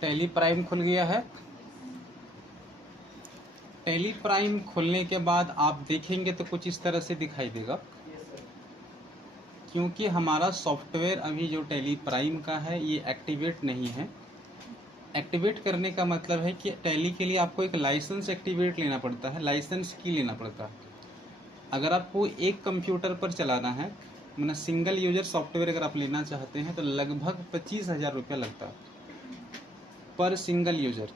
Tally prime खुल गया है। टैली प्राइम खुलने के बाद आप देखेंगे तो कुछ इस तरह से दिखाई देगा, क्योंकि हमारा सॉफ्टवेयर अभी जो टैली प्राइम का है ये एक्टिवेट नहीं है। एक्टिवेट करने का मतलब है कि टैली के लिए आपको एक लाइसेंस एक्टिवेट लेना पड़ता है, लाइसेंस की लेना पड़ता है। अगर आपको एक कंप्यूटर पर चलाना है, मतलब सिंगल यूजर सॉफ्टवेयर अगर आप लेना चाहते हैं तो लगभग 25,000 रुपया लगता है पर सिंगल यूजर।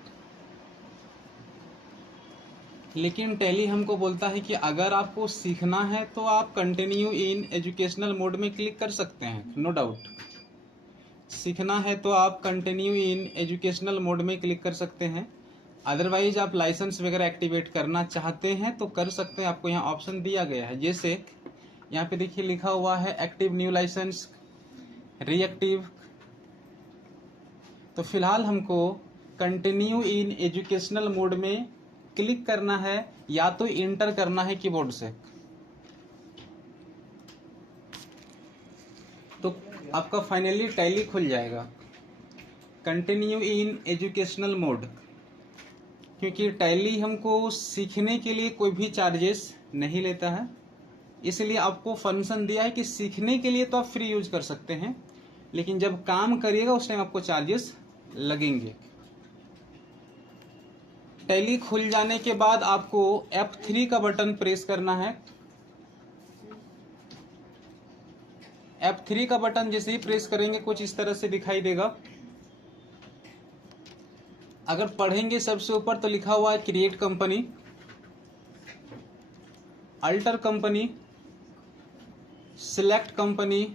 लेकिन टैली हमको बोलता है कि अगर आपको सीखना है तो आप कंटिन्यू इन एजुकेशनल मोड में क्लिक कर सकते हैं, नो डाउट। सीखना है तो आप कंटिन्यू इन एजुकेशनल मोड में क्लिक कर सकते हैं। अदरवाइज आप लाइसेंस वगैरह एक्टिवेट करना चाहते हैं तो कर सकते हैं, आपको यहाँ ऑप्शन दिया गया है। जैसे यहाँ पे देखिए लिखा हुआ है एक्टिव न्यू लाइसेंस, रीएक्टिव। तो फिलहाल हमको कंटिन्यू इन एजुकेशनल मोड में क्लिक करना है या तो इंटर करना है कीबोर्ड से। तो आपका फाइनली टैली खुल जाएगा कंटिन्यू इन एजुकेशनल मोड, क्योंकि टैली हमको सीखने के लिए कोई भी चार्जेस नहीं लेता है। इसलिए आपको फंक्शन दिया है कि सीखने के लिए तो आप फ्री यूज कर सकते हैं, लेकिन जब काम करिएगा उस टाइम आपको चार्जेस लगेंगे। टैली खुल जाने के बाद आपको F3 का बटन प्रेस करना है। F3 का बटन जैसे ही प्रेस करेंगे कुछ इस तरह से दिखाई देगा। अगर पढ़ेंगे सबसे ऊपर तो लिखा हुआ है create company, alter company, select company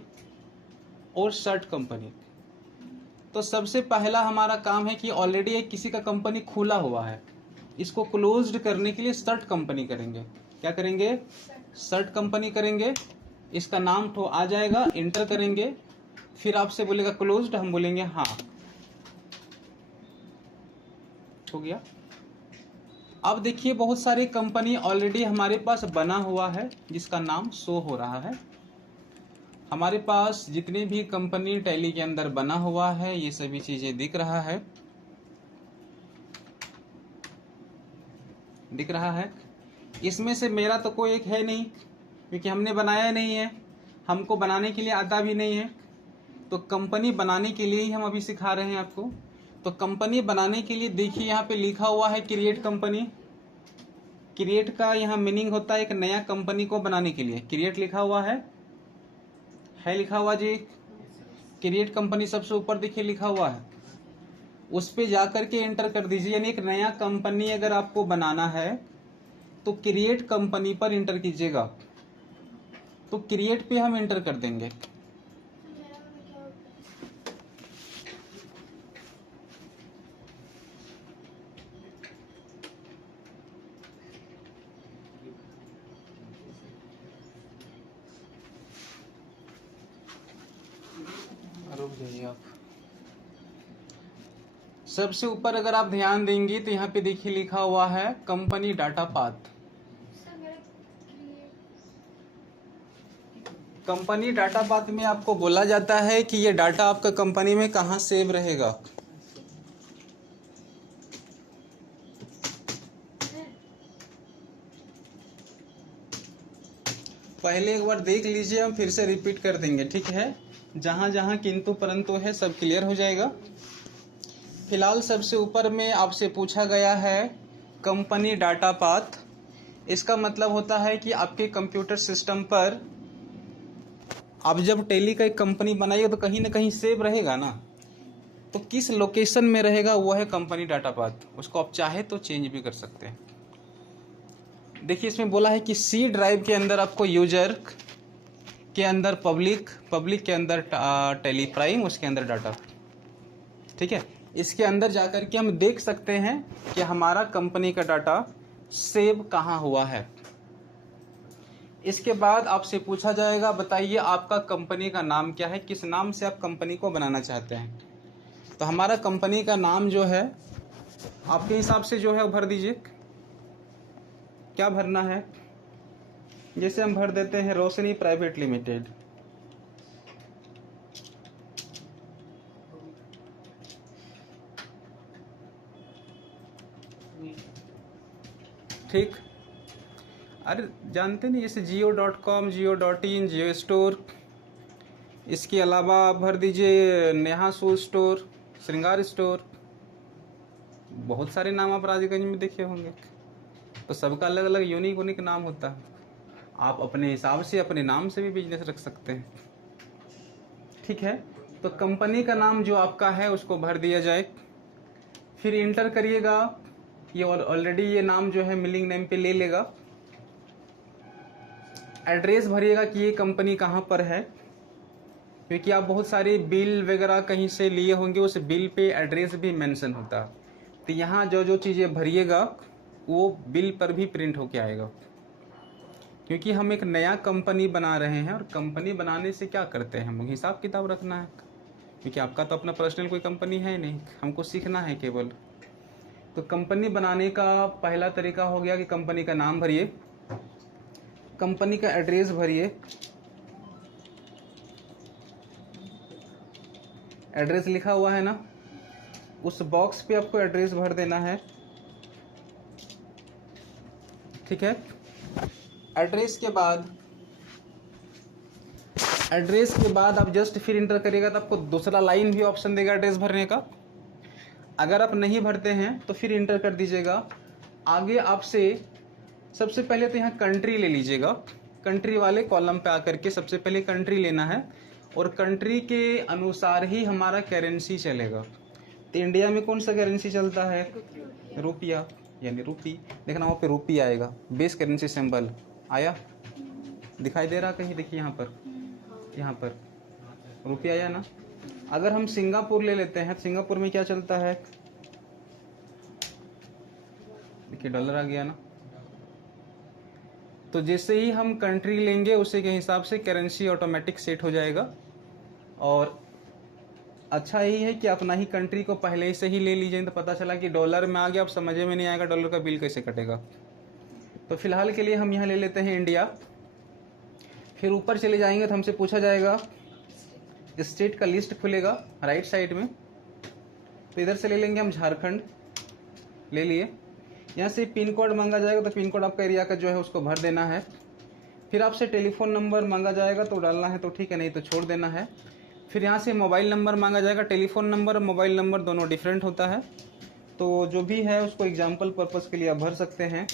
और सर्ट कंपनी। तो सबसे पहला हमारा काम है कि ऑलरेडी एक किसी का कंपनी खुला हुआ है, इसको क्लोज्ड करने के लिए सर्ट कंपनी करेंगे। क्या करेंगे? सर्ट कंपनी करेंगे। इसका नाम तो आ जाएगा, इंटर करेंगे, फिर आपसे बोलेगा क्लोज्ड, हम बोलेंगे हाँ, हो गया। अब देखिए बहुत सारी कंपनी ऑलरेडी हमारे पास बना हुआ है जिसका नाम शो हो रहा है। हमारे पास जितने भी कंपनी टैली के अंदर बना हुआ है ये सभी चीजें दिख रहा है, दिख रहा है। इसमें से मेरा तो कोई एक है नहीं, क्योंकि हमने बनाया नहीं है, हमको बनाने के लिए आता भी नहीं है। तो कंपनी बनाने के लिए ही हम अभी सिखा रहे हैं आपको। तो कंपनी बनाने के लिए देखिए यहाँ पे लिखा हुआ है क्रिएट कंपनी। क्रिएट का यहाँ मीनिंग होता है एक नया कंपनी को बनाने के लिए। क्रिएट लिखा हुआ है लिखा हुआ जी। क्रिएट कंपनी सबसे ऊपर देखिए लिखा हुआ है, उस पे जाकर के एंटर कर दीजिए। यानी एक नया कंपनी अगर आपको बनाना है तो क्रिएट कंपनी पर एंटर कीजिएगा। तो क्रिएट पे हम एंटर कर देंगे। रुक जाइए आप। सबसे ऊपर अगर आप ध्यान देंगे तो यहाँ पे देखिए लिखा हुआ है company data path. Company data path में आपको बोला जाता है कि ये डाटा आपका कंपनी में कहाँ सेव रहेगा। पहले एक बार देख लीजिए, हम फिर से रिपीट कर देंगे, ठीक है। जहां जहां किंतु परंतु है सब क्लियर हो जाएगा। फिलहाल सबसे ऊपर में आपसे पूछा गया है कंपनी डाटा पाथ। इसका मतलब होता है कि आपके कंप्यूटर सिस्टम पर आप जब टैली का एक कंपनी बनाइए तो कहीं ना कहीं सेव रहेगा ना। तो किस लोकेशन में रहेगा वो है कंपनी डाटा पाथ। उसको आप चाहे तो चेंज भी कर सकते हैं। देखिए इसमें बोला है कि सी ड्राइव के अंदर आपको यूजर के अंदर पब्लिक के अंदर टैली प्राइम, उसके अंदर डाटा, ठीक है। इसके अंदर जाकर के हम देख सकते हैं कि हमारा कंपनी का डाटा सेव कहाँ हुआ है। इसके बाद आपसे पूछा जाएगा बताइए आपका कंपनी का नाम क्या है, किस नाम से आप कंपनी को बनाना चाहते हैं। तो हमारा कंपनी का नाम जो है आपके हिसाब से जो है वो भर दीजिए। क्या भरना है? जैसे हम भर देते हैं रोशनी प्राइवेट लिमिटेड। ठीक। अरे जानते नहीं, जैसे जियो.com, जियो.in, जियो स्टोर, इसके अलावा आप भर दीजिए नेहा शू स्टोर, श्रृंगार स्टोर, बहुत सारे नाम आप राजगंज में देखे होंगे। तो सबका अलग अलग यूनिक यूनिक नाम होता है। आप अपने हिसाब से अपने नाम से भी बिजनेस रख सकते हैं, ठीक है। तो कंपनी का नाम जो आपका है उसको भर दिया जाए, फिर इंटर करिएगा। ये ऑलरेडी ये नाम जो है मिलिंग नेम पे ले लेगा। एड्रेस भरिएगा कि ये कंपनी कहाँ पर है, क्योंकि आप बहुत सारे बिल वगैरह कहीं से लिए होंगे, उस बिल पे एड्रेस भी मेंशन होता है। तो यहाँ जो जो चीज़ें भरिएगा वो बिल पर भी प्रिंट होके आएगा, क्योंकि हम एक नया कंपनी बना रहे हैं। और कंपनी बनाने से क्या करते हैं, हम हिसाब किताब रखना है, क्योंकि आपका तो अपना पर्सनल कोई कंपनी है नहीं, हमको सीखना है केवल। तो कंपनी बनाने का पहला तरीका हो गया कि कंपनी का नाम भरिए, कंपनी का एड्रेस भरिए। एड्रेस लिखा हुआ है ना, उस बॉक्स पे आपको एड्रेस भर देना है, ठीक है। एड्रेस के बाद आप जस्ट फिर इंटर करिएगा तो आपको दूसरा लाइन भी ऑप्शन देगा एड्रेस भरने का। अगर आप नहीं भरते हैं तो फिर इंटर कर दीजिएगा। आगे आपसे सबसे पहले तो यहाँ कंट्री ले लीजिएगा, कंट्री वाले कॉलम पे आकर के सबसे पहले कंट्री लेना है, और कंट्री के अनुसार ही हमारा करेंसी चलेगा। तो इंडिया में कौन सा करेंसी चलता है, रुपया, यानी रूपी। देखना वहाँ पे रूपी आएगा, बेस करेंसी सिंबल आया, दिखाई दे रहा कहीं, देखिए यहाँ पर रुपया आया ना। अगर हम सिंगापुर ले लेते हैं, सिंगापुर में क्या चलता है, देखिए डॉलर आ गया ना। तो जैसे ही हम कंट्री लेंगे उसी के हिसाब से करेंसी ऑटोमेटिक सेट हो जाएगा। और अच्छा यही है कि अपना ही कंट्री को पहले से ही ले लीजिए, तो पता चला कि डॉलर में आ गया, अब समझ में नहीं आएगा डॉलर का बिल कैसे कटेगा। तो फिलहाल के लिए हम यहाँ ले लेते हैं इंडिया। फिर ऊपर चले जाएंगे तो हमसे पूछा जाएगा, स्टेट का लिस्ट खुलेगा राइट साइड में, तो इधर से ले लेंगे हम झारखंड, ले लिए। यहाँ से पिन कोड मांगा जाएगा, तो पिन कोड आपका एरिया का जो है उसको भर देना है। फिर आपसे टेलीफोन नंबर मांगा जाएगा, तो डालना है तो ठीक है, नहीं तो छोड़ देना है। फिर यहाँ से मोबाइल नंबर मांगा जाएगा, टेलीफोन नंबर और मोबाइल नंबर दोनों डिफरेंट होता है, तो जो भी है उसको एग्जाम्पल पर्पज़ के लिए आप भर सकते हैं।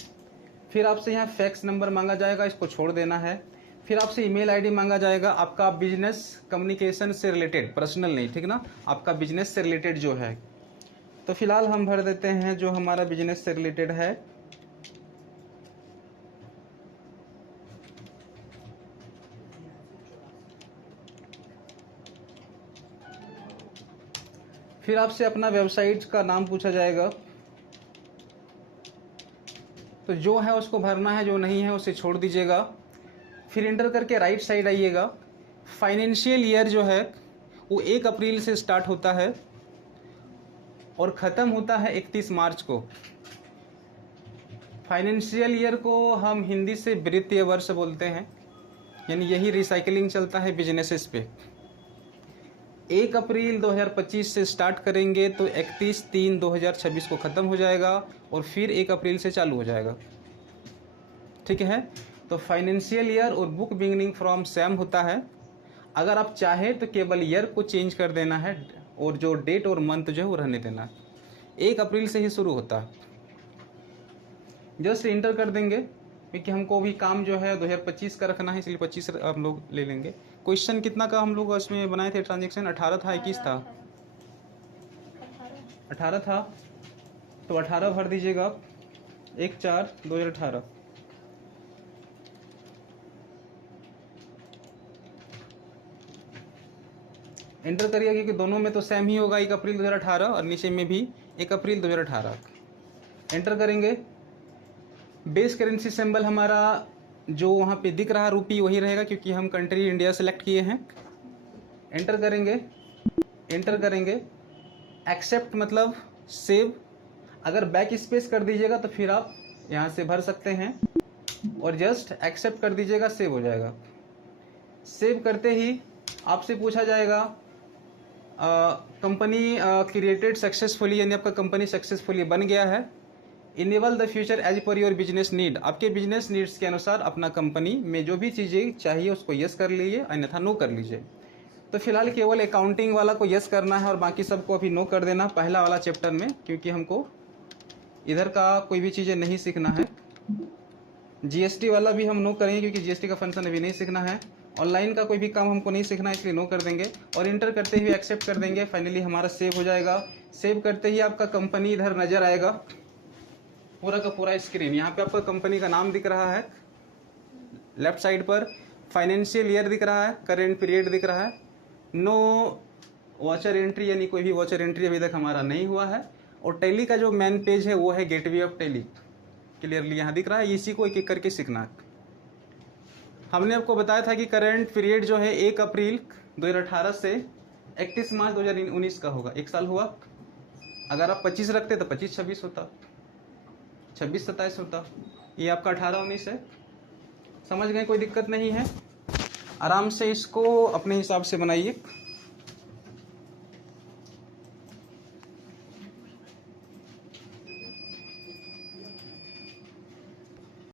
फिर आपसे यहाँ फैक्स नंबर मांगा जाएगा, इसको छोड़ देना है। फिर आपसे ईमेल आईडी मांगा जाएगा, आपका बिजनेस कम्युनिकेशन से रिलेटेड, पर्सनल नहीं, ठीक ना, आपका बिजनेस से रिलेटेड जो है। तो फिलहाल हम भर देते हैं जो हमारा बिजनेस से रिलेटेड है। फिर आपसे अपना वेबसाइट का नाम पूछा जाएगा, तो जो है उसको भरना है, जो नहीं है उसे छोड़ दीजिएगा। फिर इंटर करके राइट साइड आइएगा। फाइनेंशियल ईयर जो है वो 1 अप्रैल से स्टार्ट होता है और ख़त्म होता है 31 मार्च को। फाइनेंशियल ईयर को हम हिंदी से वित्तीय वर्ष बोलते हैं, यानी यही रिसाइकलिंग चलता है बिजनेसेस पे। 1 अप्रैल 2025 से स्टार्ट करेंगे तो 31/3/2026 को ख़त्म हो जाएगा और फिर 1 अप्रैल से चालू हो जाएगा, ठीक है। तो फाइनेंशियल ईयर और बुक बिगिनिंग फ्रॉम सेम होता है। अगर आप चाहे तो केवल ईयर को चेंज कर देना है और जो डेट और मंथ जो है वो रहने देना है। 1 अप्रैल से ही शुरू होता है। जस्ट इंटर कर देंगे, क्योंकि हमको भी काम जो है 2025 का रखना है, इसलिए 25 हम लोग ले लेंगे। क्वेश्चन कितना का हम लोग इसमें बनाए थे ट्रांजेक्शन, 18 था 21 था? 18 था, तो 18 भर दीजिएगा, 1/4/2018। एंटर करिए, क्योंकि दोनों में तो सेम ही होगा, 1 अप्रैल 2018 और नीचे में भी 1 अप्रैल 2018। एंटर करेंगे। बेस करेंसी सिंबल हमारा जो वहाँ पे दिख रहा रूपी वही रहेगा, क्योंकि हम कंट्री इंडिया सेलेक्ट किए हैं। एंटर करेंगे। एक्सेप्ट मतलब सेव। अगर बैक स्पेस कर दीजिएगा तो फिर आप यहाँ से भर सकते हैं, और जस्ट एक्सेप्ट कर दीजिएगा, सेव हो जाएगा। सेव करते ही आपसे पूछा जाएगा कंपनी क्रिएटेड सक्सेसफुली, यानी आपका कंपनी सक्सेसफुली बन गया है। Enable the future as per your business need, आपके बिजनेस नीड्स के अनुसार अपना कंपनी में जो भी चीज़ें चाहिए उसको यस कर लीजिए, अन्यथा नो कर लीजिए। तो फिलहाल केवल अकाउंटिंग वाला को यस करना है और बाकी सबको अभी नो कर देना पहला वाला चैप्टर में, क्योंकि हमको इधर का कोई भी चीज़ें नहीं सीखना है। जीएसटी वाला भी हम नो करेंगे क्योंकि जीएसटी का फंक्शन अभी नहीं सीखना है। ऑनलाइन का कोई भी काम हमको नहीं सीखना है, इसलिए नो कर देंगे और इंटर करते हुए एक्सेप्ट कर देंगे। फाइनली हमारा सेव हो जाएगा। सेव करते ही आपका कंपनी इधर नजर आएगा, पूरा का पूरा स्क्रीन। यहाँ पे आपका कंपनी का नाम दिख रहा है, लेफ्ट साइड पर फाइनेंशियल ईयर दिख रहा है, करेंट पीरियड दिख रहा है। नो वॉचर एंट्री, यानी कोई भी वॉचर एंट्री अभी तक हमारा नहीं हुआ है। और टैली का जो मेन पेज है वो है गेटवे ऑफ टैली, क्लियरली यहाँ दिख रहा है। इसी को एक एक करके सीखना है। हमने आपको बताया था कि करंट पीरियड जो है 1 अप्रैल 2018 से 31 मार्च 2019 का होगा, एक साल हुआ। अगर आप 25 रखते तो 25-26 होता, 26-27 होता। ये आपका 18-19 है। समझ गए, कोई दिक्कत नहीं है। आराम से इसको अपने हिसाब से बनाइए।